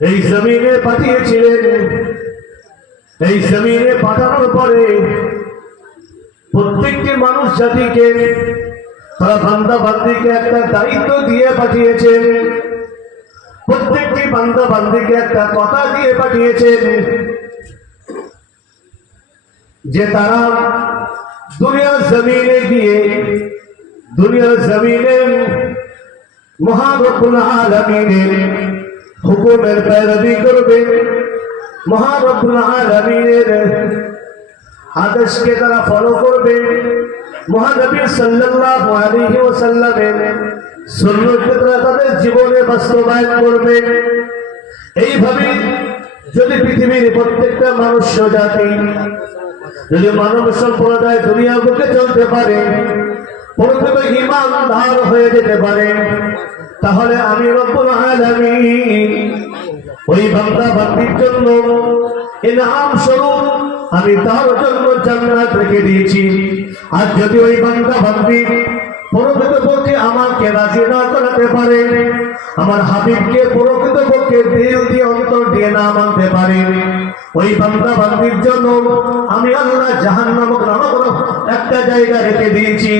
এই জমিনে পাঠিয়েছিলেন। এই জমিনে পাঠানোর পরে প্রত্যেকটি মানুষ জাতিকে তারা বান্দা বান্দিকে একটা দায়িত্ব দিয়ে পাঠিয়েছেন। প্রত্যেকটি বান্দা বান্দিকে একটা কথা দিয়ে পাঠিয়েছেন যে তারা দুনিয়ার জমিনে গিয়ে দুনিয়ার জমিনে মহান রব্বুল আলামিনের হুকুমের पैरवी করবে, মহান রব্বুল আলামিনের আদেশকে তারা ফলো করবে, মহানবী সাল্লাল্লাহু আলাইহি ওয়াসাল্লামের সুন্নাতকে তারা তাদের জীবনে বাস্তবায়ন করবে। এইভাবে যদি পৃথিবীর প্রত্যেকটা মানুষ জাতি যদি মানব সম্প্রদায় দুনিয়া বুকে চলতে পারে, প্রকৃত ঈমানদার হয়ে যেতে পারে, তাহলে আমি রব্বুল আলামিন ওই বান্দা বান্দির জন্য ইনাম স্বরূপ আমি তার জন্য জান্নাত রেখে দিয়েছি। আর যদি ওই বান্দা বান্দি প্রকৃতপক্ষে আমাকে রাজি না করাতে পারে, আমার হাবিবকে প্রকৃতপক্ষে দিল দিয়ে অন্তর দিয়ে না মানতে পারে, ওই বান্দা বান্দির জন্য আমি আল্লাহ জাহান্নাম নামক একটা জায়গা রেখে দিয়েছি।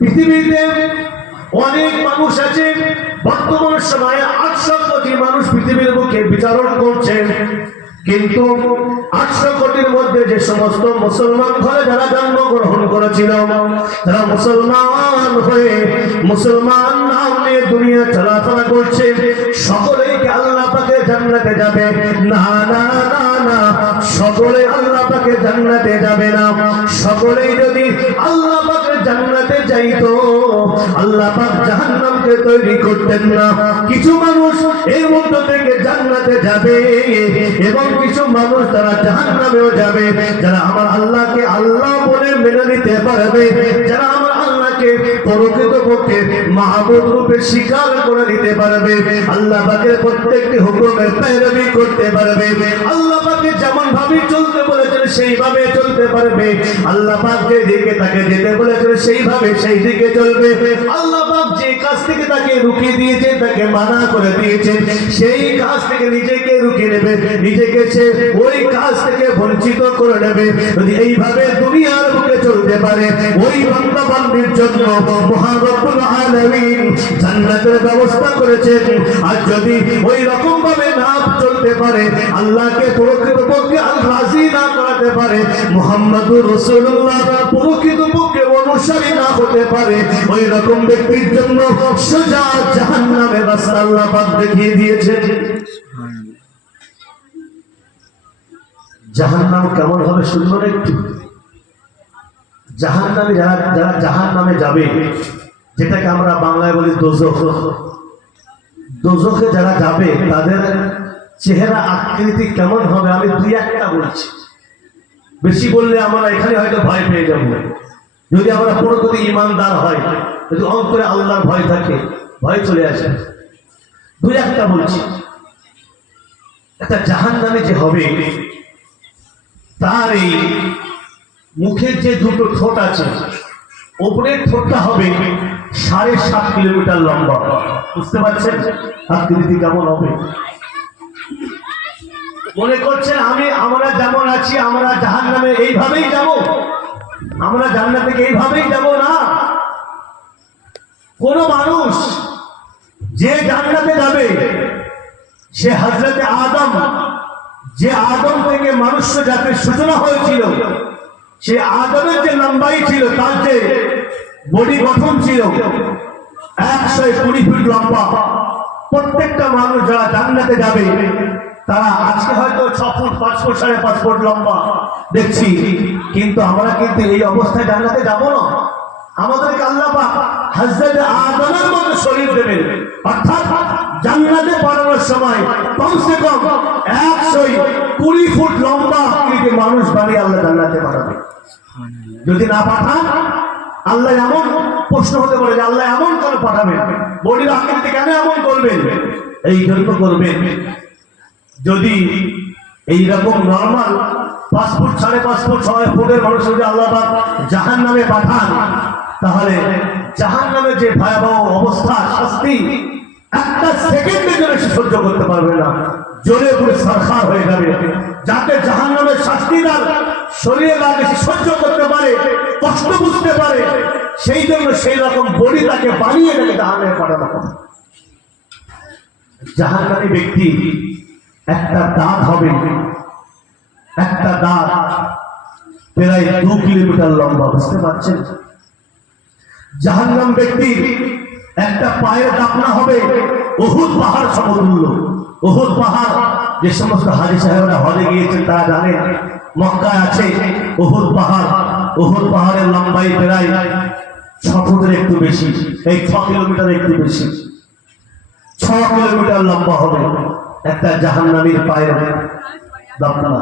পৃথিবীতে অনেক মানুষ আছে, বর্তমান সময়ে 800 কোটি মানুষ পৃথিবীর বুকে বিচরণ করছেন, কিন্তু 800 কোটির মধ্যে যে সমস্ত মুসলমান ঘরে যারা জন্মগ্রহণ করেছিল, তারা মুসলমান হয়ে মুসলমান নাম নিয়ে দুনিয়া চলাফেরা করছে, সকলেই কি আল্লাহ পাকে জান্নাতে যাবে? না না না না, সকলে আল্লাহ পাকে জান্নাতে যাবে না। সকলেই যদি আল্লাহ পাকে জান্নাতে যাইতো, আল্লাহ পাক জাহান্নামকে তৈরি করতেন না। কিছু মানুষ এর মধ্য থেকে জান্নাতে যাবে এবং কিছু মানুষ তারা জাহান্নামেও যাবে। যারা আমার আল্লাহকে আল্লাহ বলে মেনে নিতে পারবে, যারা আমার আল্লাহকে প্রকৃতপক্ষে মাহবুব রূপে স্বীকার করে নিতে পারবে, আল্লাহ পাকের প্রত্যেকটি হুকুমের पैरवी করতে পারবে, আল্লাহ পাকে যেমন ভাবে চলতে বলেছেন সেইভাবে চলতে পারবে, আল্লাহ পাক যে দিকে তাকে যেতে বলেছেন সেইভাবে সেই দিকে চলবে, আল্লাহ পাক যে কাজ থেকে তাকে রুকিয়ে দিয়েছে, তাকে মানা করে দিয়েছে, সেই কাজ থেকে নিজেকে রুকিয়ে নেবে, নিজেকে সে ওই কাজ থেকে বঞ্চিত করে নেবে। যদি এইভাবে দুনিয়ার বুকে চলতে পারে, ওই বান্দা বান্দির জন্য মহান রব্বুল আলামিন জান্নাতের ব্যবস্থা করেছেন। আর যদি ওই রকম ভাবে না চলতে পারে, আল্লাহকে প্রকৃতপক্ষে রাজি না করাতে পারে, মুহাম্মদুর রাসূলুল্লাহ প্রকৃতপক্ষে অনুসারী না হতে পারে, ওই রকম ব্যক্তির জন্য সোজা জাহান্নামের রাস্তা আল্লাহ পাক দেখিয়ে দিয়েছেন। জাহান্নাম কেমন হবে শুনবেন একটু। জাহান্নামে যারা যারা জাহান্নামে যাবে, যেটাকে আমরা বাংলায় বলি দোজখ, দোজখে যারা যাবে তাদের চেহারা আকৃতি কেমন হবে আমি দুই একটা বলছি, বেশি বললে আমরা এখানে হয়তো ভয় পেয়ে যাব। যদি আমরা প্রকৃত ঈমানদার হয়, যদি অন্তরে আল্লাহর ভয় থাকে, ভয় চলে আসে। দুই একটা বলছি। একটা জাহান্নামে যে হবে, তার এই মুখের যে দুটো ঠোঁট আছে, উপরের ঠোঁটটা হবে 7.5 কিলোমিটার লম্বা। বুঝতে পারছেন আকৃতি কেমন হবে? মনে করছেন আমরা যেমন আছি আমরা জাহান্নামে এইভাবেই যাব, আমরা জান্নাতে এইভাবেই যাব না। কোন মানুষ যে জান্নাতে যাবে সে হযরতে আদম, যে আদম থেকে মানুষ জাতির সূচনা হয়েছিল, সে আদমের যে লম্বাই ছিল, তার যে বডি গঠন ছিল 120 ফিট লম্বা। প্রত্যেকটা মানুষ যারা জান্নাতে যাবে তারা আজকে হয়তো 6 ফুট 5 ফুট 5.5 ফুট লম্বা দেখছি, কিন্তু আমরা কিন্তু এই অবস্থায় জান্নাতে যাব না। আমাদেরকে আল্লাহ পাক হযরত আদমের মতো শরীর দেবেন, অর্থাৎ জান্নাতে পাঠানোর সময় কমসে কম 120 ফুট লম্বা আকৃতি মানুষ বানিয়ে আল্লাহ জান্নাতে পাঠাবে। যদি না পাঠান, আল্লাহ এমন প্রশ্ন হতে পারে যে আল্লাহ এমন করে পাঠাবেন, বডির আকৃতি কেন এমন করবেন? এই জন্য করবেন যদি এইরকম নর্মাল 5 ফুট 5.5 ফুট 6 ফুটের মানুষ যদি আল্লাহ পাক জাহান্নামে পাঠান, তাহলে জাহান্নামে যে ভয়াবহ অবস্থা, শাস্তি একটা সেকেন্ডের জন্য সহ্য সহ্য করতে পারবে না, জ্বলে পুরো সারখার হয়ে যাবে। যাতে জাহান্নামের শাস্তিদার শরীরে লাগে, সহ্য করতে পারে, কষ্ট বুঝতে পারে, সেই জন্য সেই রকম বডি তাকে বানিয়ে তাকে জাহান্নামে পাঠানো হবে। জাহান্নামী ব্যক্তি একটা দাঁত হবে, একটা দাঁত প্রায় 2 কিলোমিটার লম্বা, বুঝতে পারছেন? জাহান্নাম ব্যক্তির একটা পায়ের দাপনা হবে উহুদ পাহাড় সমতুল্য। উহুদ পাহাড় যে সমস্ত হাজী সাহেবরা হজে গিয়েছেন তারা জানেন, মক্কায় আছে উহুদ পাহাড়। উহুদ পাহাড়ের লম্বাই প্রায় 6 ফুটের একটু বেশি, এই 6 কিলোমিটার একটু বেশি, 6 কিলোমিটার লম্বা হবে একটা জাহান্নামীর পায়ের দাপনা।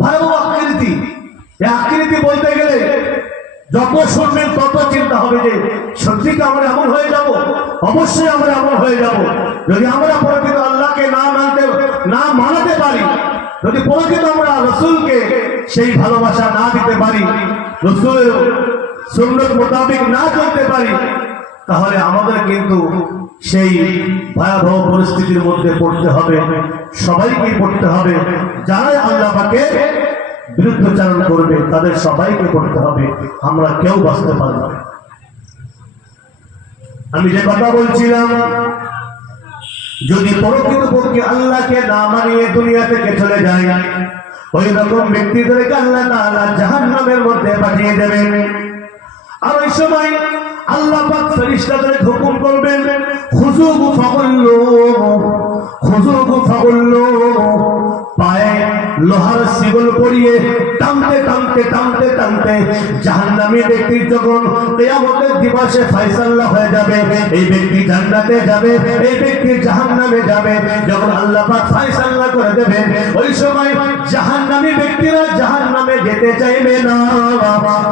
ভয়াবহ আকৃতি। এই আকৃতি বলতে গেলে যত শুনবেন তত চিন্তা হবে যে সত্যি তো আমরা এমন হয়ে যাব। অবশ্যই আমরা এমন হয়ে যাব যদি আমরা প্রকৃত আল্লাহকে না মানাতে পারি, যদি প্রকৃত আমরা রসুলকে সেই ভালোবাসা না দিতে পারি, রসুলের সুন্নত মোতাবেক না চলতে পারি, তাহলে আমাদের কিন্তু সেই ভয়াবহ পরিস্থিতির মধ্যে পড়তে হবে। সবাইকে পড়তে হবে। যারাই আল্লাহ পাকে বিরুদ্ধাচরণ করবে তাদের সবাইকে করতে হবে, আমরা কেউ বাঁচতে পারবো না। আমি যে কথা বলছিলাম, যদি প্রকৃতপক্ষে আল্লাহকে না মানিয়ে দুনিয়া থেকে চলে যায়, ওই রকম ব্যক্তিদেরকে আল্লাহ তাআলা জাহান্নামের মধ্যে পাঠিয়ে দেবেন। আর ওই সময় আল্লাহ পাক ফেরেশতাদেরকে হুকুম করবেন, খুযুহু ফাগুল্লু, খুযুহু ফাগুল্লু, পায়ে লোহার শিকল পরিয়ে টানতে টানতে টানতে টানতে জাহান্নামী ব্যক্তির যখন কিয়ামতের দিবসে ফয়সালা হয়ে যাবে, এই ব্যক্তি জান্নাতে যাবে, এই ব্যক্তি জাহান্নামে যাবে, যখন আল্লাহ পাক ফয়সালা করে দেবেন, ওই সময় জাহান্নামী ব্যক্তিরা জাহান্নামে যেতে চাইবে না,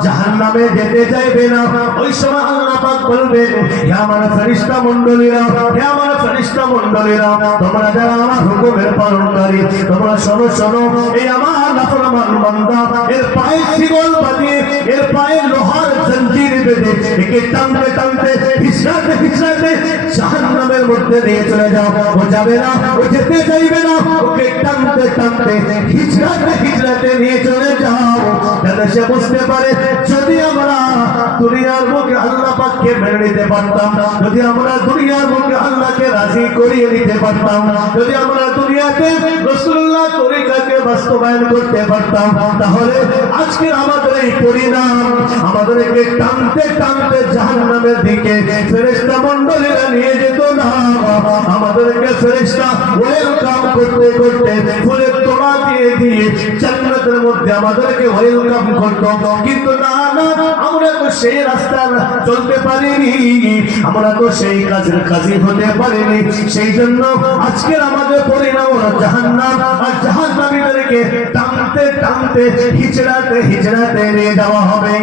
জাহান্নামে যেতে চাইবে না। ওই সময় আল্লাহ পাক বলবেন, হে আমার ফেরেশতা মণ্ডলীরা, হে আমার ফেরেশতা মণ্ডলীরা, তোমরা যারা আমার হুকুমের পালনকারী, তোমরা শোনো শোনো, এই আমার নাফরমান বান্দা এর পায়ে শিকল বাঁধিয়ে, এর পায়ে লোহার জঞ্জির বেঁধে একে টানতে টানতে হিচড়াতে হিচড়াতে জাহান্নামের মধ্যে নিয়ে চলে যাও। ও যাবে না, ও যেতে চাইবে না, ওকে টানতে টানতে হিচড়াতে হিচড়াতে নিয়ে চলে যাও, যাতে সে বুঝতে পারে যদি আমরা দুনিয়ার মুখে আল্লাহ পাককে মেনে নিতে পারতাম, যদি আমরা দুনিয়ার মুখে আল্লাহকে রাজি করিয়ে নিতে পারতাম, যদি আমরা দুনিয়াতে রাসূলুল্লাহ তরিকাকে বাস্তবায়ন করতে পারতাম, তাহলে আজকে আমাদের এই পরিণাম আমাদেরকে টানতে টানতে জাহান্নামের দিকে ফেরেশতা মণ্ডলীরা নিয়ে যেত না। আমাদেরকে ফেরেশতা ওয়েলকাম করতে করতে ফুলের তোড়া দিয়ে দিয়ে জান্নাতের মধ্যে আমাদেরকে ওয়েলকাম করতো। কিন্তু না না, আমরা তো সেই রাস্তা চলতে পারিনি, আমরা তো সেই কাজের কাজী হতে পারিনি। সেই জন্য আজকের আমাদের পরিণাম জাহান্নাম, আর জাহান্নামীদেরকে টানতে টানতে হিচড়াতে হিচড়াতে নিয়ে যাওয়া হবে।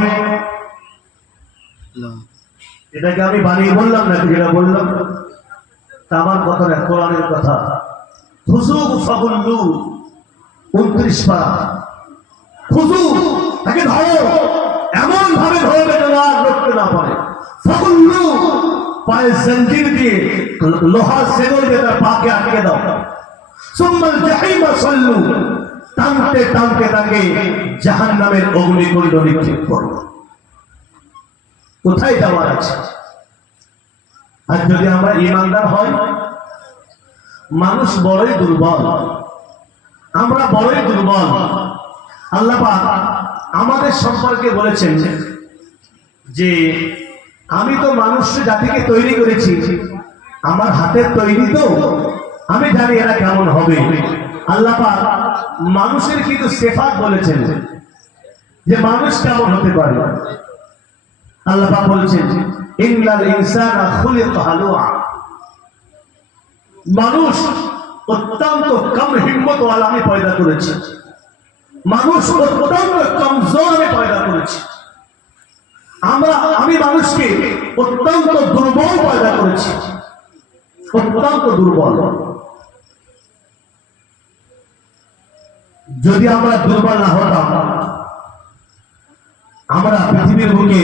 এটাকে আমি বানিয়ে বললাম নাকি? যেটা বললাম তা আমার কথা না, কোরআনের কথা। খুযুহু ফাগুল্লু, 29 পারা। খুযু, তাকে ধরো, এমন ভাবে ধরবে যেন আর রুখতে না পারে। ফাগুল্লু, পায়ে জঞ্জির দিয়ে লোহার শিকল দিয়ে তার পাকে আটকে দাও। সুম্মাল জাহিমা সাল্লু, টানতে টানতে তাকে জাহান্নামের অগ্নিকুণ্ড নিক্ষেপ করো। কোথায় যাওয়ার আছে? আর যদি আমরা ঈমানদার হই, মানুষ বড়ই দুর্বল, আমরা বড়ই দুর্বল। আল্লাহ পাক আমাদের সম্পর্কে বলেছেন যে আমি তো মানুষ জাতিকে তৈরি করেছি, আমার হাতের তৈরি, তো আমি জানি এরা কেমন হবে। আল্লাহ পাক মানুষের কিন্তু সিফাত বলেছেন যে মানুষ কেমন হতে পারে। আল্লাহ পাক বলেছেন, ইন্নাল ইনসানা খুলিকা হালুআ, মানুষ অত্যন্ত কম হিম্মত ওয়ালা আমি পয়দা করেছি, মানুষ অত্যন্ত কমজোর আমি পয়দা করেছি। আমি মানুষকে অত্যন্ত দুর্বল পয়দা করেছি, অত্যন্ত দুর্বল। যদি আমরা দুর্বল না হতাম, আমরা পৃথিবীর বুকে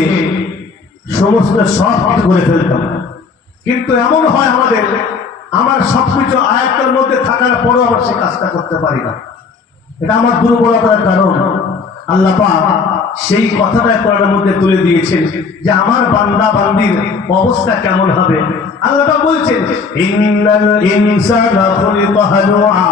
সমস্ত সব কিছু করে ফেলতাম। কিন্তু এমন হয় আমাদের আমার সবকিছু আয়াতের মধ্যে থাকার পরেও আমার সে কাজটা করতে পারি না, এটা আমার দুর্বলতার কারণ। আল্লাহ পাক সেই কথাটা কোরআনের মধ্যে তুলে দিয়েছেন যে আমার বান্দা বান্দির অবস্থা কেমন হবে। আল্লাহ পাক বলছেন ইন্নাল ইনসানা খুলিকা হালুআ,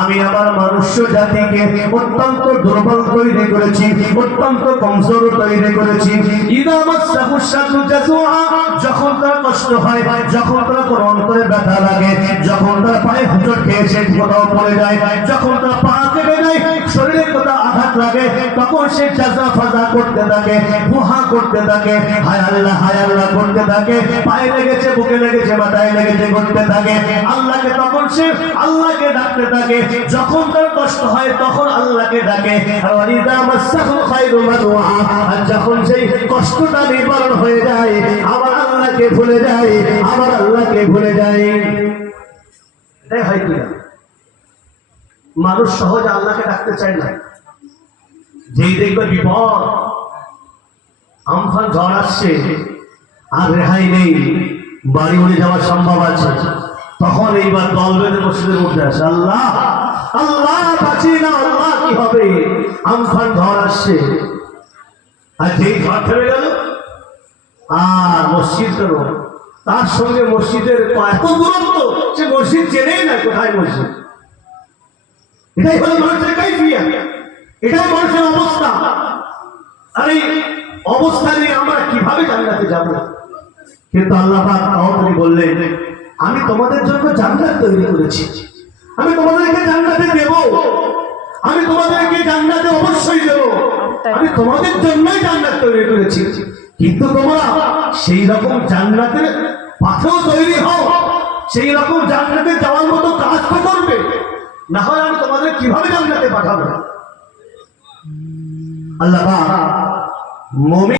আমি আমার মনুষ্য জাতিকে অত্যন্ত দুর্বল তৈরি করেছি, অত্যন্ত কমজোর তৈরি করেছি। ইদা মাসসাহু শাররু জাযুআ, যখন তার কষ্ট হয়, যখন তার কোনো অন্তরে ব্যথা লাগে, যখন তার পায়ে হোঁচট খেয়েছে কোথাও পড়ে যায়, যখন তার পা কেটে যায়, শরীরে কোথাও আঘাত লাগে, তখন সে জাযা ফাজা করতে থাকে, বুহা করতে থাকে, হায় আল্লাহ করতে থাকে, পায়ে লেগেছে, বুকে লেগেছে, মাথায় লেগেছে করতে থাকে। আল্লাহকে তখন সে আল্লাহকে ডাকতে থাকে, যখন তার কষ্ট হয় তখন আল্লাহকে ডাকে। আর ইযা মাসসাহু খায়রু মাদুআ, আর যখন সেই কষ্টটা নিবারণ হয়ে যায় আবার আল্লাহকে ভুলে যায়, আবার আল্লাহকে ভুলে যায়। এটাই হয় কিনা? মানুষ সহজে আল্লাহকে ডাকতে চায় না। যেই দেখবে বিপদ, আমফান ঝড় আসছে, আর রেহাই নেই, বাড়ি উড়ে যাওয়ার সম্ভব আছে, তখন এইবার দল বেঁধে মসজিদের মধ্যে আসে, আল্লাহ আল্লাহ বাঁচিয়ে না, আল্লাহ কি হবে, আমফান ঝড় আসছে। আর যেই ঝড় থেমে গেল আর মসজিদ বেরো, তার সঙ্গে মসজিদের এত দূরত্ব, সে মসজিদ চেনেই না কোথায় মসজিদ। এটাই হলো মানুষের কাইফিয়া, এটাই মানুষের অবস্থা। আর এই অবস্থা নিয়ে আমরা কিভাবে জান্নাতে যাব? কিন্তু আল্লাহ পাক তাআলা বললেন আমি তোমাদের জন্য জান্নাত তৈরি করেছি, আমি তোমাদেরকে জান্নাতে দেব, আমি তোমাদেরকে জান্নাতে অবশ্যই দেব, আমি তোমাদের জন্যই জান্নাত তৈরি করেছি। কিন্তু তোমরা সেই রকম জান্নাতের পাথেও তৈরি হও, সেই রকম জান্নাতে যাওয়ার মতো কাজ তো করবে, না হলে আমি তোমাদের কিভাবে জান্নাতে পাঠাবো? আল্লাহ পাক মুমিন